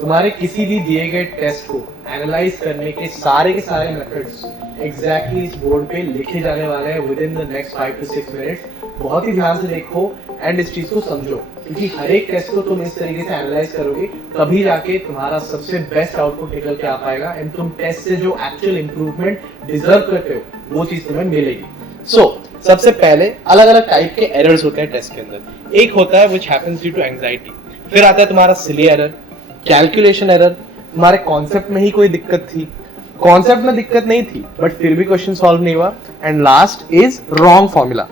तुम्हारे किसी भी दिए गए टेस्ट को एनालाइज करने के सारे मेथड्स एग्जैक्टली इस बोर्ड पे लिखे जाने वाले हैं with in the next 5 to 6 minutes. बहुत ही ध्यान से देखो एंड इस चीज को समझो, क्योंकि हर एक टेस्ट को तुम इस तरीके से एनालाइज करोगे तभी जाके तुम्हारा सबसे बेस्ट आउटपुट निकल के आ पाएगा एंड तुम टेस्ट से जो एक्चुअल इंप्रूवमेंट डिजर्व करते हो वो चीज तुम्हें मिलेगी। सबसे पहले अलग अलग टाइप के एरर्स होते हैं टेस्ट के अंदर। एक होता है which happens due to anxiety, फिर आता है तुम्हारा सिली एरर, कैलकुलेशन एरर, तुम्हारे कॉन्सेप्ट में ही कोई दिक्कत थी, कॉन्सेप्ट में दिक्कत नहीं थी बट फिर भी क्वेश्चन सॉल्व नहीं हुआ, and last is wrong formula.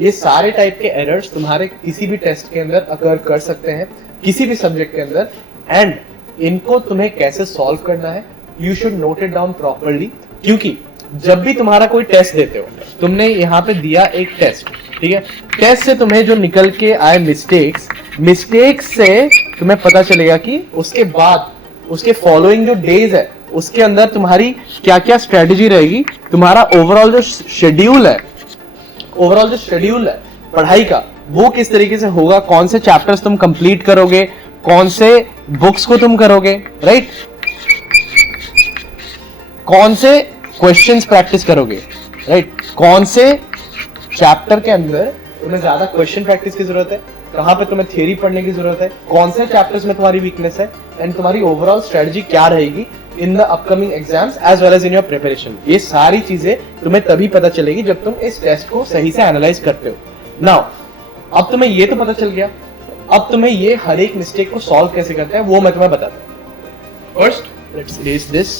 ये सारे टाइप के एरर्स तुम्हारे किसी भी टेस्ट के अंदर अकर कर सकते हैं, किसी भी सब्जेक्ट के अंदर, एंड इनको तुम्हें कैसे सॉल्व करना है you should note it down properly. क्योंकि जब भी तुम्हारा कोई टेस्ट देते हो, तुमने यहाँ पे दिया एक टेस्ट, ठीक है, टेस्ट से तुम्हें जो निकल के आए मिस्टेक्स से तुम्हें पता चलेगा कि उसके बाद उसके फॉलोइंग जो डेज है उसके अंदर तुम्हारी क्या क्या स्ट्रेटेजी रहेगी, तुम्हारा ओवरऑल जो शेड्यूल है पढ़ाई का वो किस तरीके से होगा, कौन से चैप्टर्स तुम कंप्लीट करोगे, कौन से बुक्स को तुम करोगे, राइट, कौन से क्वेश्चंस प्रैक्टिस करोगे, राइट, कौन से चैप्टर के अंदर तुम्हें ज्यादा क्वेश्चन प्रैक्टिस की जरूरत है, कहां पे तुम्हें थ्योरी पढ़ने की जरूरत है, कौन से चैप्टर्स में तुम्हारी वीकनेस है, एंड तुम्हारी ओवरऑल स्ट्रेटजी क्या रहेगी in the upcoming exams as well as in your preparation. ये सारी चीजें तुम्हें तभी पता चलेगी जब तुम इस टेस्ट को सही से एनालाइज करते हो। नाउ अब तुम्हें ये तो पता चल गया, अब तुम्हें ये हर एक मिस्टेक को सॉल्व कैसे करते हैं वो मैं तुम्हें बताता हूं। First let's raise this.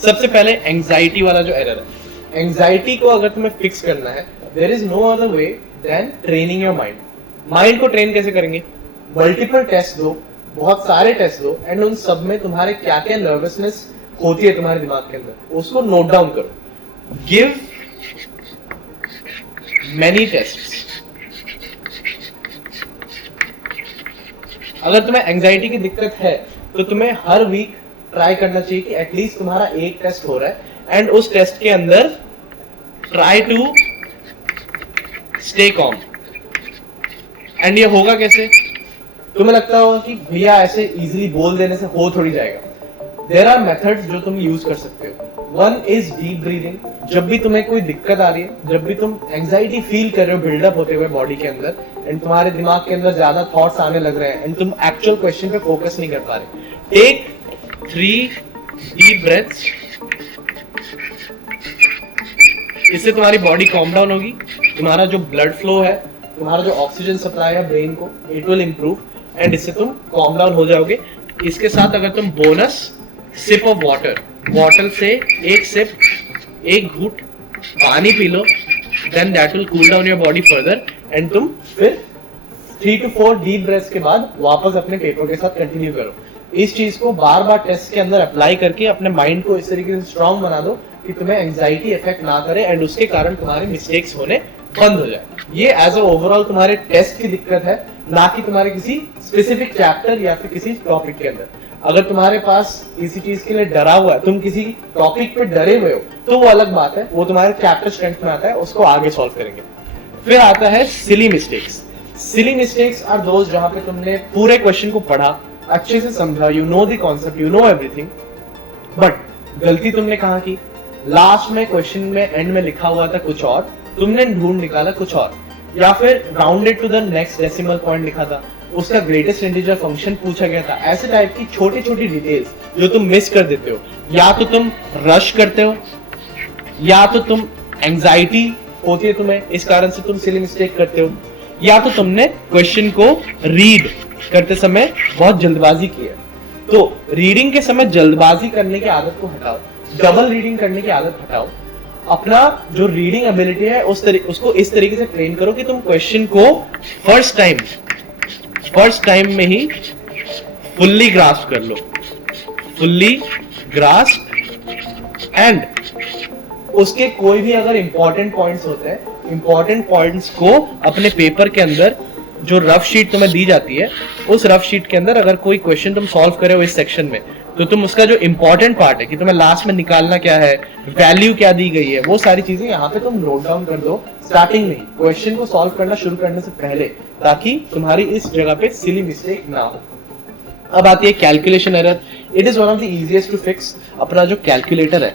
सबसे पहले एंजाइटी वाला जो एरर है, एंजाइटी को अगर तुम्हें फिक्स करना है there is no other way than training your mind. Mind को ट्रेन कैसे करेंगे? मल्टीपल टेस्ट दो, बहुत सारे टेस्ट दो, एंड उन सब में तुम्हारे क्या क्या नर्वसनेस होती है तुम्हारे दिमाग के अंदर उसको नोट डाउन करो। Give many tests. अगर तुम्हें एंजाइटी की दिक्कत है तो तुम्हें हर वीक ट्राई करना चाहिए कि एटलीस्ट तुम्हारा एक टेस्ट हो रहा है एंड उस टेस्ट के अंदर try to stay calm. And ये होगा कैसे? तुम्हें लगता होगा कि भैया ऐसे इजीली बोल देने से हो थोड़ी जाएगा। देयर आर मेथड्स जो तुम यूज कर सकते हो। One is deep breathing. जब भी तुम्हें कोई दिक्कत आ रही है, जब भी तुम एंजाइटी फील कर रहे हो बिल्डअप होते हुए बॉडी के अंदर एंड तुम्हारे दिमाग के अंदर ज्यादा थॉट्स आने लग रहे हैं एंड तुम एक्चुअल क्वेश्चन पे फोकस नहीं कर पा रहे, टेक 3 डीप ब्रेथ्स। इससे तुम्हारी बॉडी कॉम डाउन होगी, तुम्हारा जो ब्लड फ्लो है, तुम्हारा जो ऑक्सीजन सप्लाई है ब्रेन को, इट विल इंप्रूव एंड इससे तुम कॉम डाउन हो जाओगे। इसके साथ अगर तुम bonus sip of water, bottle से एक सिप, एक घूंट पानी पी लो, then that will cool down your body further and तुम फिर 3 to 4 डीप ब्रेथ्स के बाद वापस अपने पेपर के साथ कंटिन्यू करो। इस चीज को बार बार टेस्ट के अंदर अप्लाई करके अपने माइंड को इस तरीके से स्ट्रांग बना दो कि तुम्हें एंजाइटी इफेक्ट ना करे एंड उसके कारण तुम्हारे मिस्टेक्स होने बंद हो जाए। ये एज अ ओवरऑल तुम्हारे टेस्ट की दिक्कत है, ना कि तुम्हारे किसी स्पेसिफिक चैप्टर या फिर किसी टॉपिक के अंदर। अगर तुम्हारे पास किसी चीज के लिए डरा हुआ है, तुम किसी टॉपिक पे डरे हुए हो, तो वो अलग बात है, वो तुम्हारे चैप्टर स्ट्रेंथ में आता है, उसको आगे सॉल्व करेंगे। फिर आता है silly mistakes. Silly mistakes are दोस्त जहां पे तुमने पूरे क्वेश्चन को पढ़ा, अच्छे से समझा, you know the concept, you know everything, but गलती तुमने कहां की? लास्ट में क्वेश्चन में एंड में लिखा हुआ था कुछ और, तुमने ढूंढ निकाला कुछ और, या फिर rounded to the next decimal point लिखा था, उसका ग्रेटेस्ट इंटीजर फंक्शन पूछा गया था। ऐसे टाइप की छोटी छोटी डिटेल्स जो तुम मिस कर देते हो, या तो तुम रश करते हो, या तो तुम एंजाइटी होती है तुम्हें, इस कारण से तुम सिली मिस्टेक करते हो, या तो तुमने क्वेश्चन को रीड करते समय बहुत जल्दबाजी की है। तो रीडिंग के समय जल्दबाजी करने की आदत को हटाओ, डबल रीडिंग करने की आदत हटाओ, अपना जो रीडिंग एबिलिटी है उसको इस तरीके से ट्रेन करो कि तुम क्वेश्चन को फर्स्ट टाइम में ही फुल्ली ग्रास्प कर लो, फुल्ली ग्रास्प, एंड उसके कोई भी अगर इंपॉर्टेंट पॉइंट्स होते हैं, इंपॉर्टेंट पॉइंट्स को अपने पेपर के अंदर जो रफ शीट तुम्हें दी जाती है, उस रफ शीट के अंदर अगर कोई क्वेश्चन तुम सॉल्व करे हो इस सेक्शन में, तो तुम उसका जो इंपॉर्टेंट पार्ट है कि तुम्हें लास्ट में निकालना क्या है, वैल्यू क्या दी गई है, वो सारी चीजें यहाँ पे तुम नोट डाउन कर दो स्टार्टिंग में, क्वेश्चन को सॉल्व करना शुरू करने से पहले, ताकि तुम्हारी इस जगह पे सिली मिस्टेक ना हो। अब आती है calculation error. It is one of the easiest to fix. अपना जो कैलकुलेटर है,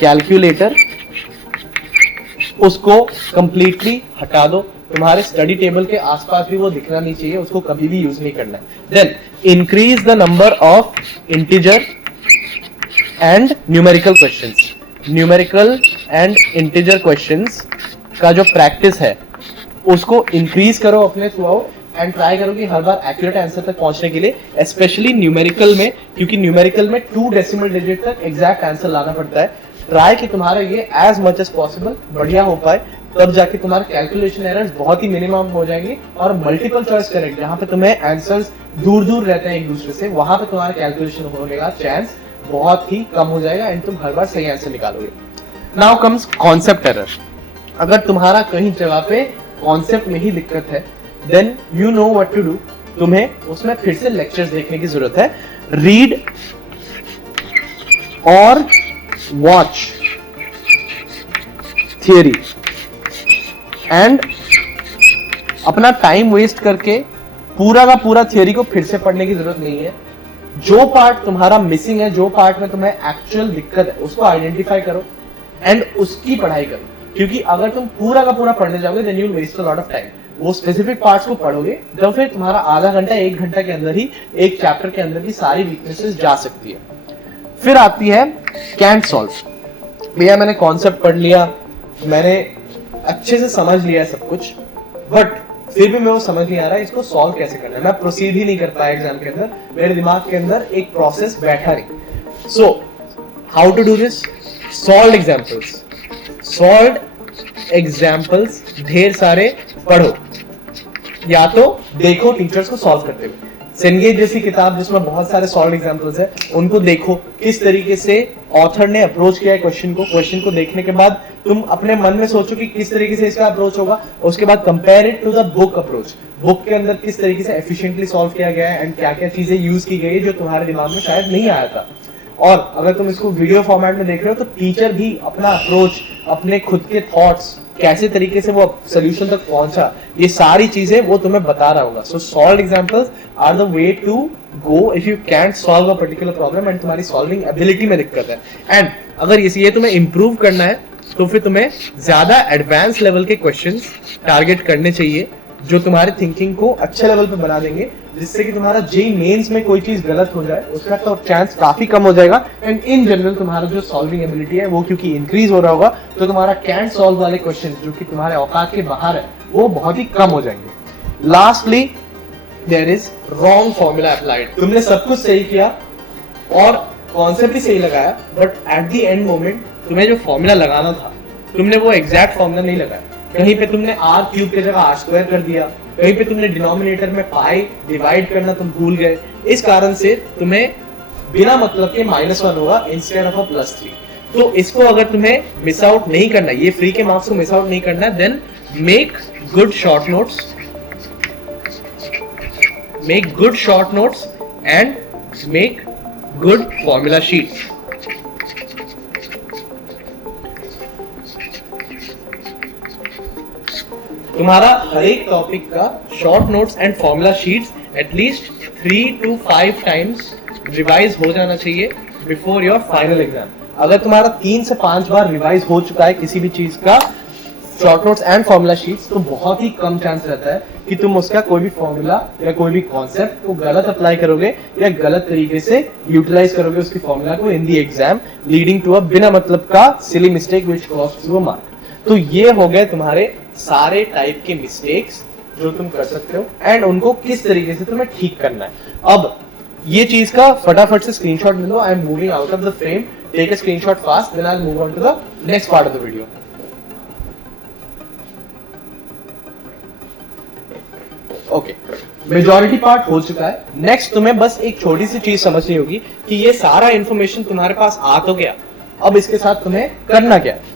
कैलकुलेटर उसको कंप्लीटली हटा दो। तुम्हारे स्टडी टेबल के आसपास भी वो दिखना नहीं चाहिए, उसको कभी भी यूज नहीं करना है। Then increase the number of integer and numerical questions. Numerical and integer questions का जो प्रैक्टिस है उसको इंक्रीज करो अपने थ्रू आउट, एंड ट्राई करो कि हर बार एक्यूरेट आंसर तक पहुंचने के लिए, स्पेशली न्यूमेरिकल में, क्योंकि न्यूमेरिकल में 2 डेसिमल डिजिट तक एग्जैक्ट आंसर लाना पड़ता है। ट्राई कि तुम्हारा ये एज मच एज पॉसिबल बढ़िया हो पाए, तब जाके तुम्हारे कैलकुलेशन एरर्स बहुत ही मिनिमम हो जाएंगे। और मल्टीपल चॉइस करेक्ट, जहां पे तुम्हें आंसर्स दूर दूर रहते हैं एक दूसरे से, वहां पे तुम्हारा कैलकुलेशन होने का चांस बहुत ही कम हो जाएगा एंड तुम हर बार सही आंसर निकालोगे। Now comes concept error. अगर तुम्हारा कहीं जगह पे कॉन्सेप्ट में ही दिक्कत है, then you know what to do. तुम्हें उसमें फिर से लेक्चर्स देखने की जरूरत है। रीड और वॉच थियरी, एंड अपना टाइम वेस्ट करके पूरा का पूरा थियरी को फिर से पढ़ने की जरूरत नहीं है। जो पार्ट तुम्हारा मिसिंग है, जो पार्ट में तुम्हें एक्चुअल दिक्कत है, उसको आइडेंटिफाई करो एंड उसकी पढ़ाई करो। क्योंकि अगर तुम पूरा का पूरा पढ़ने जाओगे then you will waste a lot of time. वो स्पेसिफिक पार्ट्स को पढ़ोगे तो फिर तुम्हारा आधा घंटा 1 घंटा के अंदर ही एक चैप्टर के अंदर की सारी वीकनेसेस जा सकती है। फिर आती है कैंट सॉल्व। भैया मैंने कॉन्सेप्ट पढ़ लिया, मैंने अच्छे से समझ लिया सब कुछ, बट फिर भी मैं वो समझ नहीं आ रहा है इसको सॉल्व कैसे करना है। मैं प्रोसीड ही नहीं कर पाया एग्जाम के अंदर, मेरे दिमाग के अंदर एक प्रोसेस बैठा नहीं। So how to do this? Solve examples. Solve examples ढेर सारे पढ़ो, या तो देखो टीचर्स को सॉल्व करते हुए। सेनगेज जैसी किताब जिसमें बहुत सारे सॉल्व एग्जांपल्स है, उनको देखो किस तरीके से ऑथर ने अप्रोच किया है क्वेश्चन को। क्वेश्चन को देखने के बाद तुम अपने मन में सोचो कि किस तरीके से इसका अप्रोच होगा, उसके बाद compare it to the book approach. Book के अंदर किस तरीके से एफिशिएंटली सॉल्व किया गया है एंड क्या क्या चीजें यूज की गई है जो तुम्हारे दिमाग में शायद नहीं आया था। और अगर तुम इसको वीडियो फॉर्मेट में देख रहे हो तो टीचर भी अपना अप्रोच, अपने खुद के थॉट्स, कैसे तरीके से वो सोल्यूशन तक पहुंचा, ये सारी चीजें वो तुम्हें बता रहा होगा। So solve examples are the way to go if you can't solve a particular problem and तुम्हारी सॉल्विंग एबिलिटी में दिक्कत है। एंड अगर ये तुम्हें इंप्रूव करना है तो फिर तुम्हें ज्यादा एडवांस लेवल के क्वेश्चंस टारगेट करने चाहिए जो तुम्हारी थिंकिंग को अच्छे लेवल पे बना देंगे, जिससे कि तुम्हारा जेई मेंस में कोई चीज गलत हो जाए उसका तो चांस काफी कम हो जाएगा। एंड इन जनरल तुम्हारा जो सॉल्विंग एबिलिटी है वो क्योंकि इंक्रीज हो रहा होगा, तो तुम्हारा कैन सॉल्व वाले क्वेश्चन जो कि तुम्हारे औकात के बाहर है वो बहुत ही कम हो जाएंगे। Lastly there is wrong formula applied. तुमने सब कुछ सही किया और कॉन्सेप्ट भी सही लगाया, but at the end moment तुम्हें जो फॉर्मूला लगाना था तुमने वो एग्जैक्ट फॉर्मूला नहीं लगाया। कहीं पे तुमने r क्यूब की जगह r² कर दिया, कहीं पे तुमने डिनोमिनेटर में पाई डिवाइड करना तुम भूल गए। इस कारण से तुम्हें बिना मतलब के -1 होगा इंस्टेड ऑफ +3। तो इसको अगर तुम्हें मिस आउट नहीं करना, ये फ्री के मार्क्स को मिस आउट नहीं करना, then make good short notes and make good formula sheet. तुम्हारा हर एक टॉपिक का short notes and formula sheets at least 3 to 5 times revise हो जाना चाहिए बिफोर योर फाइनल एग्जाम। अगर तुम्हारा 3 से 5 बार रिवाइज हो चुका है किसी भी चीज का short notes and formula sheets, तो बहुत ही कम चांस रहता है कि तुम उसका कोई भी फॉर्मूला या कोई भी कॉन्सेप्ट को गलत अप्लाई करोगे या गलत तरीके से यूटिलाइज करोगे उसकी फॉर्मूला को in the exam, leading to a बिना मतलब का silly mistake which costs you a mark. तो ये हो गए तुम्हारे सारे टाइप के मिस्टेक्स जो तुम कर सकते हो एंड उनको किस तरीके से तुम्हें ठीक करना है। अब ये चीज का फटाफट से स्क्रीनशॉट ले लो। I am moving out of the frame, take a screenshot fast, then I will move on to the next part of the video. Okay, majority part हो चुका है। नेक्स्ट तुम्हें बस एक छोटी सी चीज समझनी होगी कि ये सारा इंफॉर्मेशन तुम्हारे पास आ तो गया, अब इसके साथ तुम्हें करना क्या है।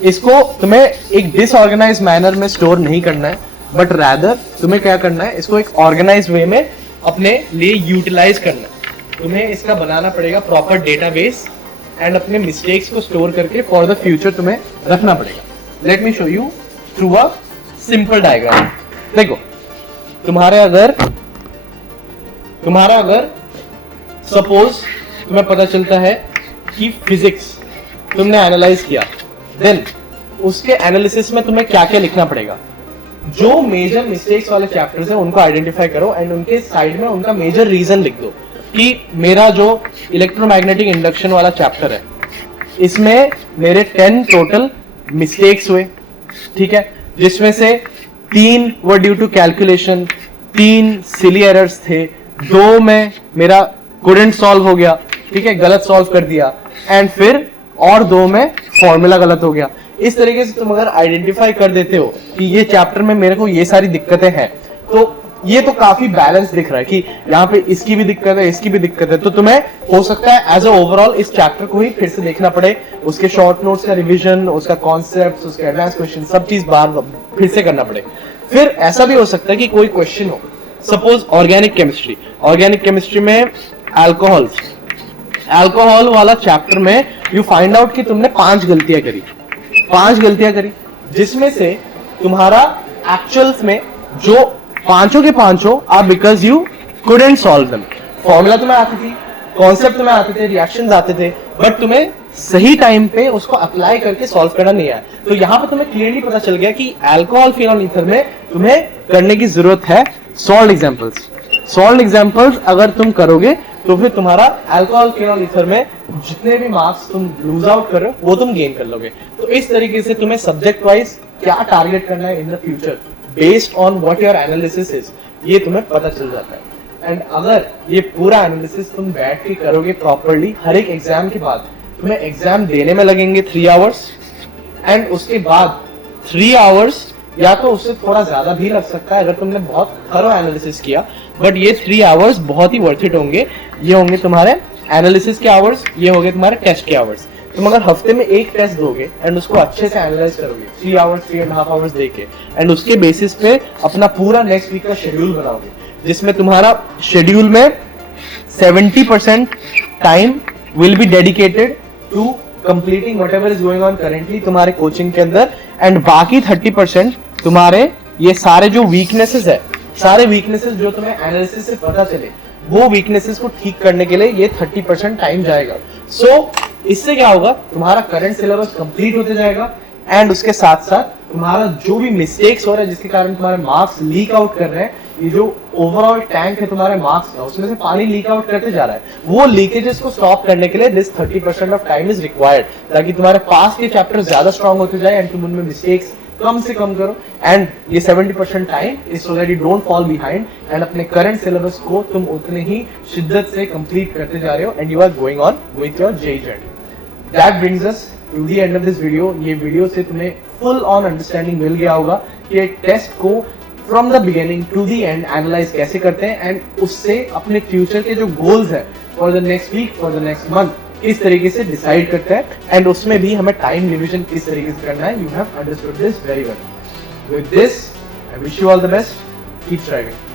इसको तुम्हें एक डिसऑर्गेनाइज मैनर में स्टोर नहीं करना है, बट रैदर तुम्हें क्या करना है, इसको एक ऑर्गेनाइज वे में अपने लिए यूटिलाइज करना है। तुम्हें इसका बनाना पड़ेगा प्रॉपर डेटाबेस एंड अपने मिस्टेक्स को स्टोर करके फॉर द फ्यूचर तुम्हें रखना पड़ेगा। Let me show you through a simple diagram. देखो तुम्हारा अगर सपोज तुम्हें पता चलता है कि फिजिक्स तुमने एनालाइज किया, देन उसके एनालिसिस में तुम्हें क्या क्या लिखना पड़ेगा। जो मेजर मिस्टेक्स वाले चैप्टर्स हैं उनको आइडेंटिफाई करो एंड उनके साइड में उनका मेजर रीजन लिख दो कि मेरा जो इलेक्ट्रोमैग्नेटिक इंडक्शन वाला चैप्टर है इसमें मेरे 10 टोटल मिस्टेक्स हुए, ठीक है, जिसमें से 3 were due to calculation, 3 silly errors थे, 2 में मेरा कुडंट सॉल्व हो गया, ठीक है, गलत सॉल्व कर दिया, एंड फिर और 2 में फॉर्मूला गलत हो गया। इस तरीके से तुम अगर आइडेंटिफाई कर देते हो कि ये चैप्टर में मेरे को ये सारी दिक्कतें हैं, तो ये तो काफी बैलेंस दिख रहा है कि यहाँ पे इसकी भी दिक्कत है, इसकी भी दिक्कत है, तो तुम्हें हो सकता है एज अ ओवरऑल इस चैप्टर को ही फिर से देखना पड़े, उसके शॉर्ट नोट्स का रिवीजन, उसका कॉन्सेप्ट, उसके एडवांस क्वेश्चन, सब चीज बार फिर से करना पड़े। फिर ऐसा भी हो सकता है कि कोई क्वेश्चन हो, सपोज ऑर्गेनिक केमिस्ट्री में अल्कोहल वाला चैप्टर में यू फाइंड आउट कि तुमने 5 गलतियां करी, जिसमें से तुम्हारा एक्चुअल्स में जो पांचों के पांचों are because you couldn't solve them. Formula तुम्हें आती थी, कॉन्सेप्ट तुम्हें आते थे, रिएक्शंस आते थे, बट तुम्हें सही टाइम पे उसको अप्लाई करके सॉल्व करना नहीं आया। तो यहाँ पे तुम्हें क्लियरली पता चल गया कि अल्कोहल फिनॉल ईथर में तुम्हें करने की जरूरत है सॉल्ट एग्जांपल्स अगर तुम करोगे तो फिर तुम्हारा अल्कोहल फिनॉल ईथर में जितने भी मार्क्स तुम लूज आउट कर रहे हो वो तुम गेन कर लोगे। तो इस तरीके से तुम्हें सब्जेक्ट वाइज क्या टारगेट करना है in the future based on what your analysis is, ये तुम्हें पता चल जाता है। एंड अगर ये पूरा एनालिसिस तुम बैठ के करोगे प्रॉपरली, हर एक एग्जाम के बाद तुम्हें एग्जाम देने में लगेंगे 3 आवर्स, एंड उसके बाद 3 आवर्स या तो उससे थोड़ा ज्यादा भी लग सकता है अगर तुमने बहुत थरो एनालिसिस किया, बट ये 3 आवर्स बहुत ही वर्थ इट होंगे। ये होंगे तुम्हारे एनालिसिस के आवर्स, ये होंगे तुम्हारे टेस्ट के आवर्स। तुम अगर हफ्ते में एक टेस्ट दोगे एंड उसको अच्छे से एनालाइज करोगे 3 आवर्स 3.5 आवर्स देके, एंड उसके बेसिस पे अपना पूरा नेक्स्ट वीक का शेड्यूल बनाओगे, जिसमें तुम्हारा शेड्यूल में 70% time will be dedicated to completing whatever is going on currently तुम्हारे कोचिंग के अंदर, एंड बाकी 30% तुम्हारे ये सारे जो वीकनेसेस है, सारे वीकनेसेस जो तुम्हें एनालिसिस से पता चले, वो वीकनेसेस को ठीक करने के लिए ये 30% टाइम जाएगा। सो इससे क्या होगा, तुम्हारा करंट सिलेबस कंप्लीट होते जाएगा, एंड उसके साथ साथ तुम्हारा जो भी मिस्टेक्स हो रहा है जिसके कारण तुम्हारे मार्क्स लीक आउट कर रहे हैं, ये जो ओवरऑल टैंक है तुम्हारे मार्क्स का उसमें से पानी लीक आउट करते जा रहा है, वो लीकेजेस को स्टॉप करने के लिए this 30% of time is required, ताकि तुम्हारे पास के चैप्टर ज्यादा स्ट्रांग होते जाए एंड तुम उनमें मिस्टेक्स कम से कम करो, एंड ये 70% time is so that you don't fall behind, and अपने करंट सिलेबस को तुम उतने ही शिद्दत से कंप्लीट करते जा रहे हो, and you are going on with your JEE journey. That brings us to the end of this video. ये वीडियो से तुम्हें फुल ऑन अंडरस्टैंडिंग मिल गया होगा कि टेस्ट को from the beginning to the end analyse कैसे करते हैं, एंड उससे अपने फ्यूचर के जो गोल्स है for the next week, for the next month, किस तरीके से डिसाइड करते हैं, एंड उसमें भी हमें टाइम डिवीजन किस तरीके से करना है। You have understood this very well. With this I wish you all the best, keep striving.